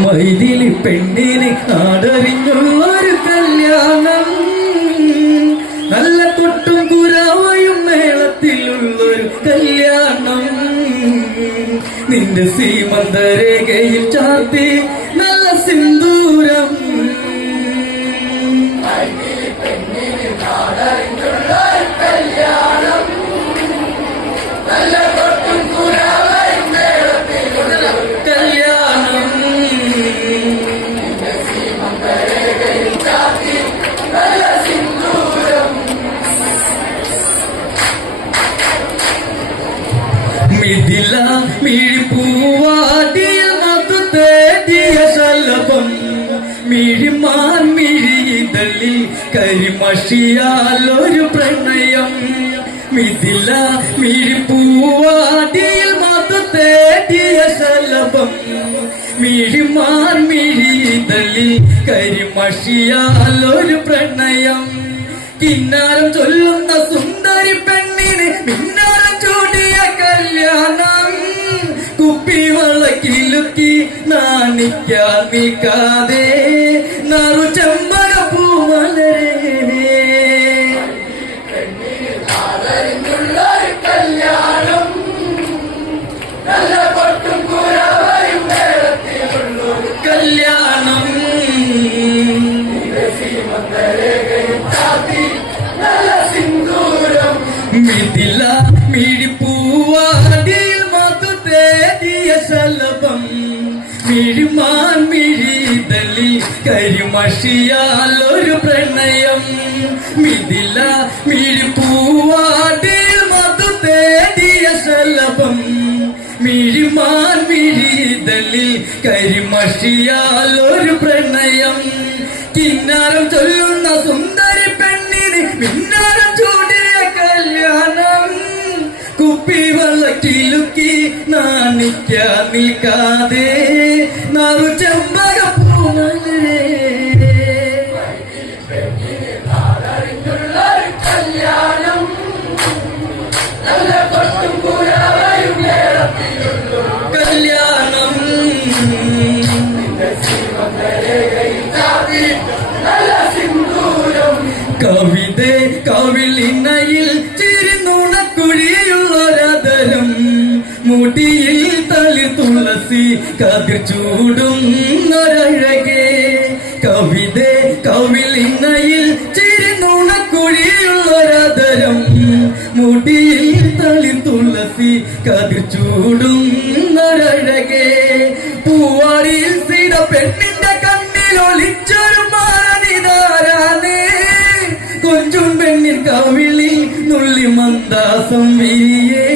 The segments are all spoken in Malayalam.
മൈതിലി പെണ്ണിനെ നാടറിഞ്ഞുള്ളൊരു കല്യാണം, നല്ല തൊട്ടും കുരാവയും മേളത്തിലുള്ളൊരു കല്യാണം. നിന്റെ സീമന്തരേഖയിൽ ചാർത്തി നല്ല സിന്ദൂരം. മിഥില മിഴിപ്പൂവാടിയ മധു തേടിയ ശലഭം, മിഴിമാൻ മിഴിതളിൽ കരിമഷിയാലൊരു പ്രണയം. മിഥില മിഴിപ്പൂവാടിയ മധു തേടിയ ശലഭം, മിഴിമാൻ മിഴിതളിൽ കരിമഷിയാലൊരു പ്രണയം. കിന്നാരം ചൊല്ലുന്ന സുന്ദരി പെണ്ണിന് മിന്നാരം ചൂടിയ കല്യാണം, കുപ്പിവളക്കിലുക്കി നാണിക്കാതെ നറു ചെമ്പകപ്പൂമലരേ. കല്യാണം നല്ല പൊട്ടും കുരവയും കല്യാണം. മിഥില മിഴിപ്പൂവാടിയിൽ മധു തേടിയ ശലഭം, മിഴിമാൻ മിഴിതളിൽ കരിമഷിയാലൊരു പ്രണയം. മിഥില മിഴിപ്പൂവാടിയിൽ മധു തേടിയ ശലഭം, മിഴിമാൻ മിഴിതളിൽ കരിമഷിയാലൊരു പ്രണയം. കിന്നാരം ചൊല്ലുന്ന സുന്ദരി പെണ്ണിന് മിന്നാരം ചൂടിയ കല്യാണം, കുപ്പിവളക്കിലുക്കി നാണിക്കാതെ നറു ചെമ്പകപ്പൂമലരേ. കല്യാണം നല്ല കൊട്ടും കുരവയും കല്യാണം. കവിതേ കവിളിനയിൽ ചിരിനുണക്കുഴിയുള്ളൊരതരം, മുടിയിൽ തളി തുളസി കതിർ ചൂടുന്നൊരഴകേ. കവിതേ കവിളിനയിൽ ചിരിനുണക്കുഴിയുള്ളൊരതരം, മുടിയിൽ തളി തുളസി കതിർ ചൂടുന്നൊരഴകേ. പൂവാടിയിൽ സീത പെണ്ണിന്റെ കണ്ണിലൊളിച്ചൊരു മാനിതാരാനേ, കൊഞ്ചും പെണ്ണിൻ കവിളിൽ നുള്ളി മന്ദാസം വിരിയേ.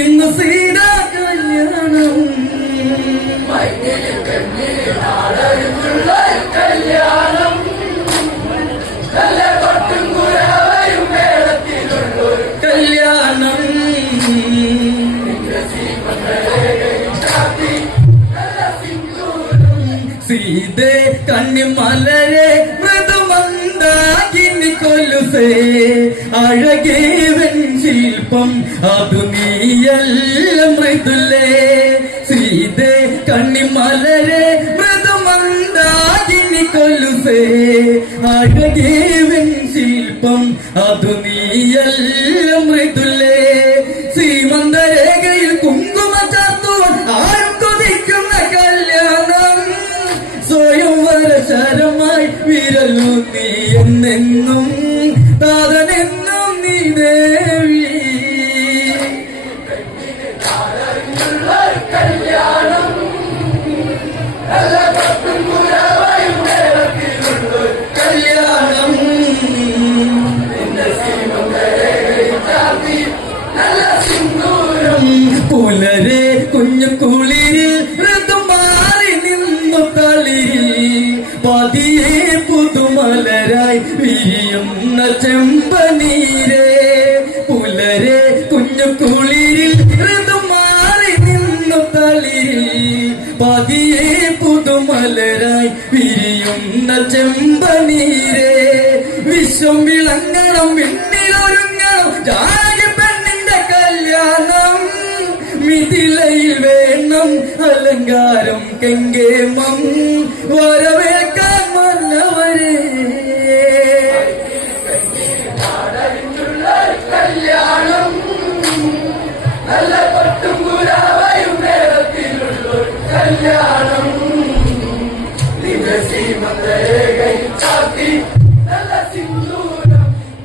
ഇന്ന് സീതാ കല്യാണം. കല്യാണം കല്യാണം. സീതേ കണ്ണിമലരെ മൃദുമന്ദാകിനി കൊലുസേ, അഴകേ വെൺശില്പം അതു നീയല്ല മൃദുലേ. സീതേ കണ്ണിമലരെ മൃദുമന്ദാകിനി കൊലുസേ, അഴകേ വെൺശില്പം അതു നീയല്ല മൃദുലേ. സീമന്തരേഖയിൽ കുങ്കുമ ചാർത്തുവാൻ ആരും കൊതിക്കുന്ന കല്യാണം, സ്വയംവര ശരമായി വിരലു നീ എന്നെന്നും താതനെന്നും നീ ദേവി. കല്യാണം കല്യാണം. പുലരെ കുഞ്ഞു കുളിരിൽ ഋതുമാറി നിന്നു തളിരിൽ, പതിയെ പുതുമലരായി വിരിയുന്ന ചെമ്പനീരേ. പുലരെ കുഞ്ഞു കുളിരിൽ ഋതുമാറി നിന്നു തളിരിൽ, പതിയെ പുതുമലരായി വിരിയുന്ന ചെമ്പനീരേ. വിശ്വം വിളങ്ങണം വിണ്ണിലൊരുങ്ങണം ജാനകി പെണ്ണിന്റെ കല്യാണം, മിഥിലയിൽ വേണം അലങ്കാരം കെങ്കേമം വരവേൽക്കാൻ വന്നവരെ കല്യാണം നല്ല പട്ടും കുരാവയും നേരത്തിലുള്ളൊരു കല്യാണം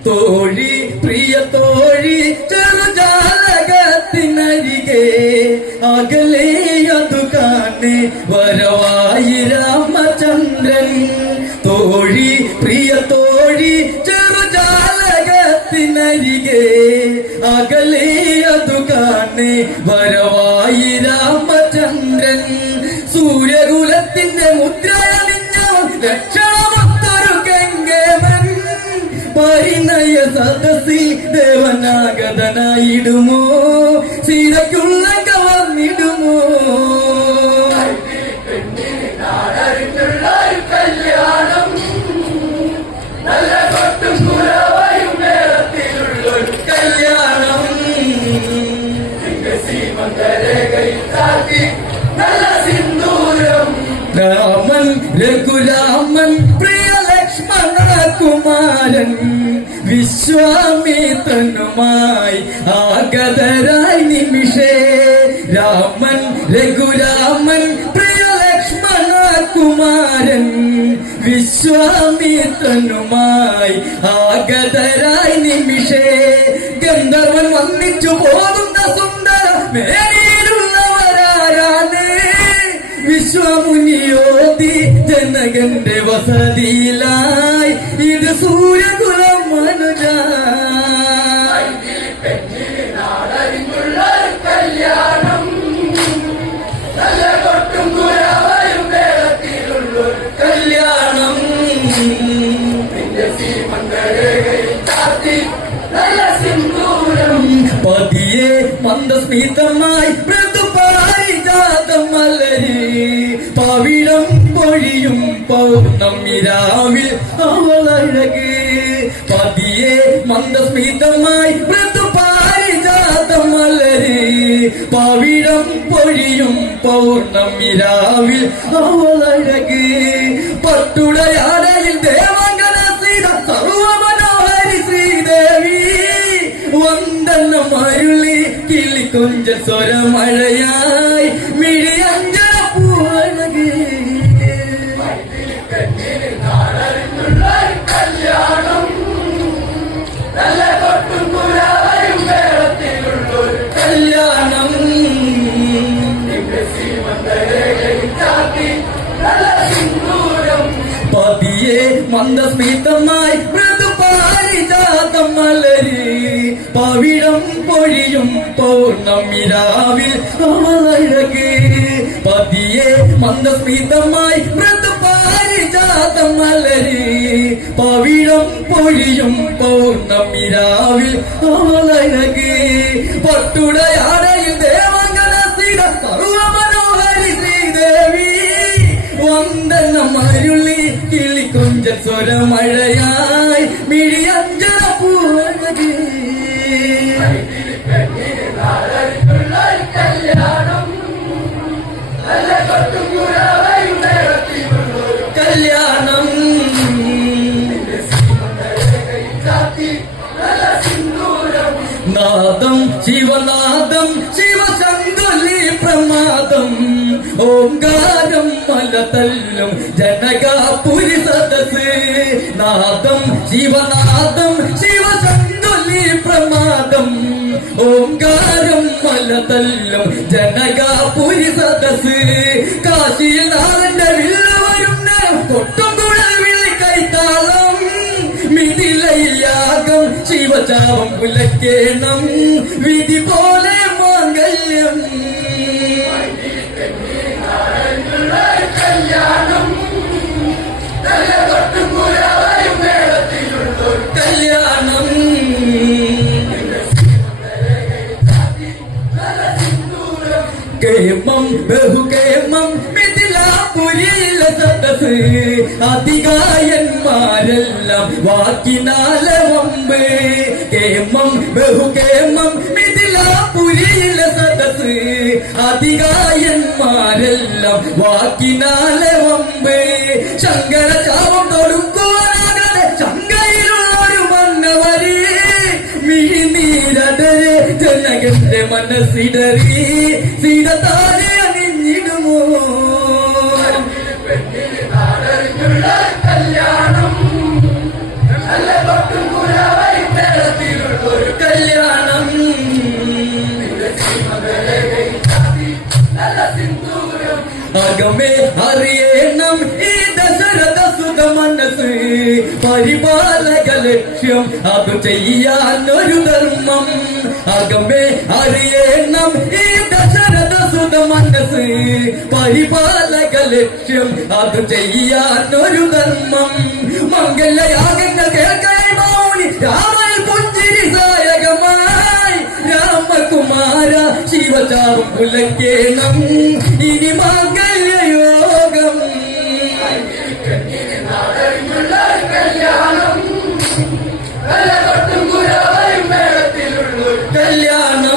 തോഴി പ്രിയ തോഴി ചെറുജാലകത്തിനരികെ അകലെയതു കാണെ വരവായി രാമചന്ദ്രൻ തോഴി പ്രിയ തോഴി ചെറുജാലകത്തിനരികെ അകലെയതു കാണെ വരവായി രാമചന്ദ്രൻ സൂര്യകുലത്തിന്റെ മുദ്രയണിഞ്ഞ ലക്ഷണമൊത്തൊരു ഗംഗേമൻ പരിണയ സദസ്സിൽ ദേവനാഗതനായിടുമോ സീതയ്ക്കുള്ള കവർന്നിടുമോ കല്യാണം നല്ല കൊട്ടും കുറവയും നേരത്തിലുള്ളൊരു കല്യാണം സീമന്തരേഖയിൽ താത്തി നല്ല സിന്ദൂരം രാമൻ രഘുരാമൻ പ്രിയ ലക്ഷ്മണ കുമാരൻ വിശ്വാമിത്രനുമായി ആഗതരായി നിമിഷേ രാമൻ രഘുരാമൻ പ്രിയ ലക്ഷ്മണ കുമാരൻ വിശ്വാമിത്രനുമായി ആഗതരായി നിമിഷേ ഗന്ധർവൻ വന്നിച്ചു പോകുന്ന സുന്ദര മേനിയിലുള്ളവരാരാണ് വിശ്വമുനിയോതി ജനകന്റെ വസതിയിലായി ഇത് സൂര്യകുലം മനുജ കല്യാണം നല്ല കൊട്ടും കുരാവയും നേരത്തിലുള്ളൊരു കല്യാണം നല്ല സിന്ദൂരം പതിയെ മന്ദസ്മിതമായി മൃദുപാരിജാതം മലരി പവിഴം പൊഴിയും പൗർണമിരാവിൽ അവളഴക് പതിയെ മന്ദസ്മിതമായി മൃദുപാരിജാതം മലരി പവിഴം പൊഴിയും പൗർണമിരാവിൽ അവളഴക് പട്ടുടയാടയിൽ ദേവങ്കന സീത സർവമനോഹരി ശ്രീദേവി വന്ദനമരുളി കിളിക്കൊഞ്ച സ്വരമഴയായി മിഴിയഞ്ച പൂവഴക് കല്യാണം നല്ല കൊട്ടും കുരാവയും നേരത്തിലുള്ളൊരു കല്യാണം പതിയെ മന്ദസ്മിതമായി മൃദുപാരിജാതം മലരി പവിഴം പൊഴിയും പൗർണമിരാവിൽ അവളഴക് പതിയെ മന്ദസ്മിതമായി മൃദുപാരിജാതം മലരി പവിഴം പൊഴിയും പൗർണമിരാവിൽ അവളഴക് പട്ടുടയാടയിൽ ദേവങ്കന സീത സർവമനോഹരി ശ്രീദേവി വന്ദനമരുളി കിളിക്കൊഞ്ച സ്വരമഴയായി മിഴിയഞ്ചന പൂവഴക് കല്യാണം നല്ല കൊട്ടും കുരാവയും നേരത്തിലുള്ളൊരു കല്യാണം നാദം ശിവനാദം ശിവശങ്കുലി പ്രമാദം ഓംകാരം മലതല്ലും ജനകാപുരി സദസ് നാദം ശിവനാദം ശിവശങ്കുലി പ്രമാദം ഓംകാരം മലതല്ലും ജനകാപുരി സദസ് കാശിയിൽ നാഥന്റെ വില്ല വരുന്ന കൊട്ടും കുഴൽ വിളി കൈത്താളം മിഥിലയാകം ശിവചാപം പുലക്കേണം വിധി പോലെ മാംഗല്യം കല്യാണം നല്ല കൊട്ടും കുരാവയും നേരത്തിലുള്ളൊരു കല്യാണം കേമം ബഹുകേമം മിഥിലാപുരിയിലെ സദസ് അധികായന്മാരെല്ലാം വാക്കിനാലെ വമ്പ് കേമം ബഹുകേമം മിഥിലാപുരി പുരിയിലെ സദസ് അധികായന്മാരെല്ലാം വാക്കിനാലെ വമ്പ് ശങ്കര ചാപം തൊടുക്കുവാനാകാതെ ശങ്കയിലുള്ളൊരു മന്നവരി മിഴിനീരടരെ ജനകന്റെ മനസ്സിടറി സീതത്താനെ അണിഞ്ഞിടുമോ കല്യാണം കല്യാണം അകമേ അറിയണം ഈ ദശരഥ സുഖ മനസ്സ് പരിപാലക ലക്ഷ്യം അത് ചെയ്യാനൊരു ധർമ്മം അകമേ അറിയണം ഈ ദശരഥ സുഖ മനസ്സ് പരിപാലക ലക്ഷ്യം അത് ചെയ്യാനൊരു ധർമ്മം മംഗലയാഗങ്ങൾ കേൾക്കായി മൗനി രാമൻ പുഞ്ചിരി സായകമായി രാമകുമാര ശിവചാപം പുലക്കേണം ഇനി മംഗലയോഗം കല്യാണം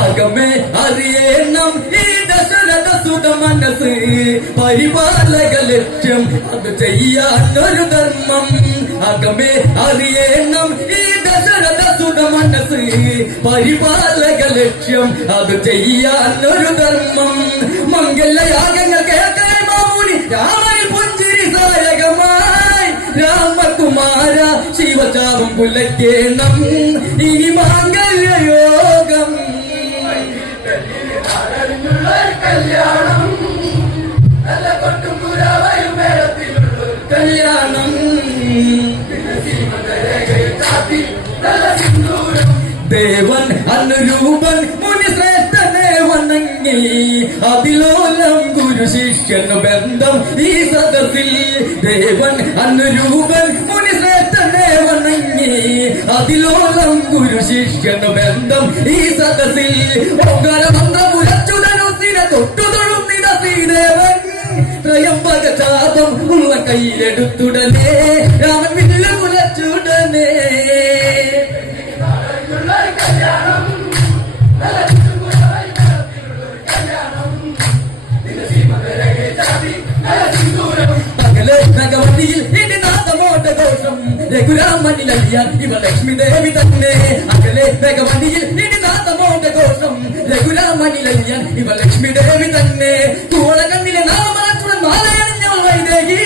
അകമേ അറിയണം ഈ ദശരഥ സുഖ മനസ്സ് പരിപാലക ലക്ഷ്യം അത് ചെയ്യാനൊരു ധർമ്മം അകമേ അറിയണം ഈ ദശരഥ സുഖ മനസ്സ് പരിപാലക ലക്ഷ്യം അത് ചെയ്യാനൊരു ധർമ്മം മംഗലയാഗങ്ങൾ കേൾക്കേ മൗനി രാമൻ പുഞ്ചിരി സായകമായി രാമകുമാര ശിവചാപം പുലക്കേണം ഇനി മാംഗല്യയോഗം കല്യാണം കല്യാണം ദേവൻ അനുരൂപൻ മുനിശ്രേഷ്ഠനെ വണങ്ങി അതിലോലം ഗുരു ശിഷ്യന് ബന്ധം ഈ സദസ്സിൽ ദേവൻ അനുരൂപൻ മുനിശ്രേഷ്ഠനെ വണങ്ങി അതിലോലം ഗുരു ശിഷ്യന് ബന്ധം ഈ സദസ്സിൽ ഓങ്കാരമന്ത്രമുരച്ചുതനുസിനെ തൊട്ടുതൊഴുന്നിട ശ്രീദേവൻ ത്രയംബക ചാപം ഉള്ള കയ്യിലെടുത്തുടനെ രാമൻ വില്ല് കുലച്ചുടനെ ഭഗവതിയിൽ ഇടിനാഥമോട്ട ദോഷം രഘുരാമനിലയ്യാൻ ഇവ ലക്ഷ്മി ദേവി തന്നെ അകലെ ഭഗവതിയിൽ ഇടിനാഥമോട്ട ദോഷം രഘുരാമനിലയ്യാൻ ഇവ ലക്ഷ്മി ദേവി തന്നെ കൂളകണ്ണിലെ നാമച്ചുടൻ മാലയണിഞ്ഞവൾ വൈദേഹി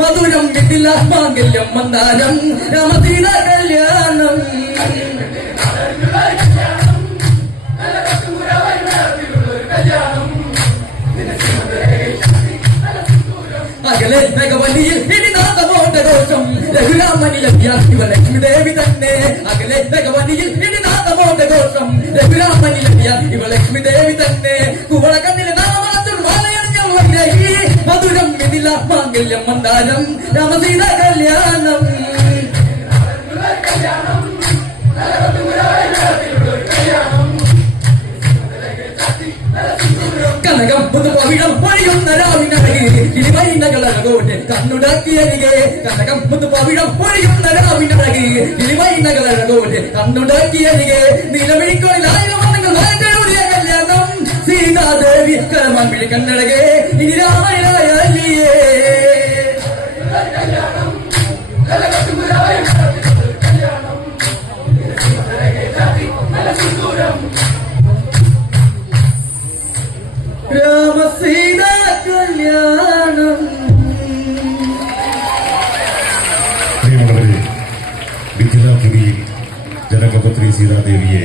മധുരം വിട്ടില്ല മാംഗല്യം മന്ദാരം രാമസീത കല്യാണം അകലെ ഭഗവതിയിൽ ഇടിനാഥമോട്ട ദോഷം രഘുരാമനിലയ്യാൻ ഇവ ലക്ഷ്മി ദേവി തന്നെ അകലെ ഭഗവതിയിൽ ഇടിനാഥമോട്ട ദോഷം രഘുരാമനിലയ്യാൻ ഇവ ലക്ഷ്മി ദേവി തന്നെ കുവളകണ്ണിലെ നാമച്ചുടൻ മാലയണിഞ്ഞവൾ വൈദേഹി മധുരം വിട്ടില്ല മാംഗല്യം മന്ദാരം രാമസീത കല്യാണം കനകം മുതുപവിടം പൊഴിയുന്ന രാവിനഴകി കിളിമൈനകളഴകോട്ടെ കണ്ണുടക്കിയരികെ കനകം മുതുപവിടം പൊഴിയുന്ന രാവിനഴകി കിളിമൈനകളഴകോട്ടെ കണ്ണുടക്കിയരികെ നിലവിളിക്കൊളിൽ ആയിരം വർണ്ണങ്ങൾ കല്യാണം സീതാദേവി കരമാൻ വിളി കണ്ണഴകെ ഇനി രാമനായേ രാമസീത കല്യാണം. പ്രിയമുള്ളവരെ, മിഥിലാപുരിയിൽ ജനകപത്രി സീതാദേവിയെ